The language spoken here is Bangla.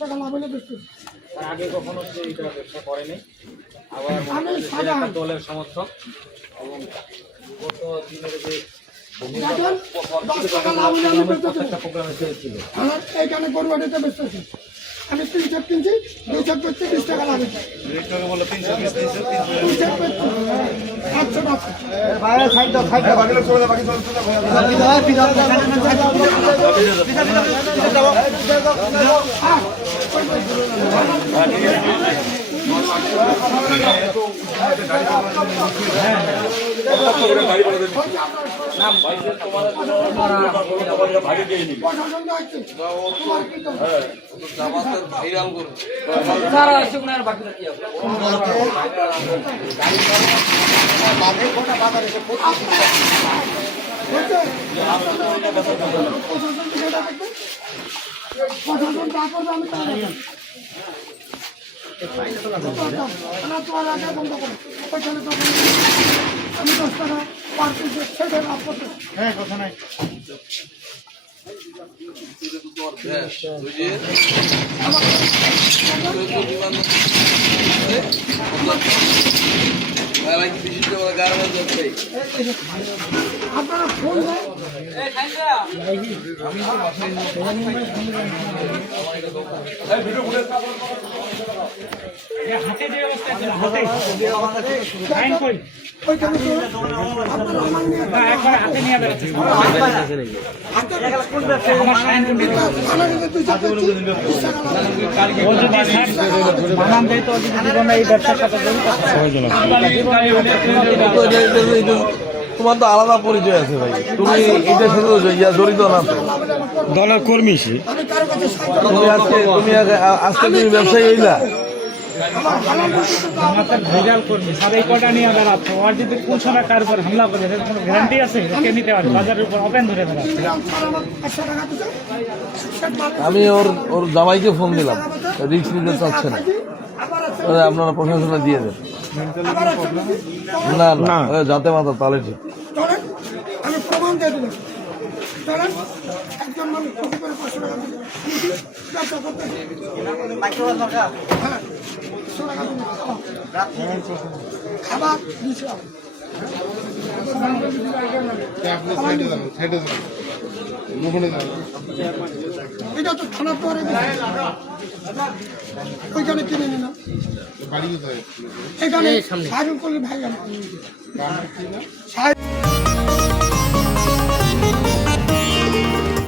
টাকা লাভ হলে বেশি। আগে কখনো এইটা ব্যবসা করেনি, আবার একটা দলের সমর্থক এবং গত দিনের যে প্রোগ্রামে ছিল এইখানে গরু বাড়িতে বেচতেছি, আমি 3 সেট কিনছি, 2 সেট করছি 20 টাকা লাভ হয়েছে। 2 সেট করছি 800 টাকা। আমি 10 টাকা পার পিস ছেড়ে লাভ করতে। হ্যাঁ, কথা নাই। আপনারা ফোন হাতে যে অবস্থা ছিল, হাতে ফাইন কই ওইখানে তো আপনারা আমার নিয়ে একবার হাতে নিয়ে বেরোচ্ছে। আমার সাইন করতে ও যদি বানান দেয় তো জীবনে এই ব্যবসার সাথে জড়িত তোমার তো আলাদা পরিচয় আছে ভাই, তুমি এটার সাথে জড়িত না, দলের কর্মী। তুমি আজকে তুমি ব্যবসায়ী হইলা, ভেজাল কর্মী স্যার এই কটা নিয়ে বেড়াচ্ছে। ওর যদি কোন সময় কার উপর হামলা করে এর কোনো গ্যারান্টি আছে? কে নিতে পারে? বাজারের উপর ওপেন ধরে বেড়াচ্ছে। আমি ওর জামাইকে ফোন দিলাম, রিস্ক নিতে চাচ্ছে না, আপনারা প্রশাসনে দিয়ে দেন। না না, যাতে মাথা তাহলে ঠিক। আমি প্রমাণ দিয়ে দিলাম, একজন মানুষ ক্ষতি করে 500 টাকা দিলে ব্যবসা করতে খাবার দিয়েছিলাম। এটা তো থানার পরে ওইখানে কিনে নিলাম, এখানে সাহায্য করলে ভাই আমার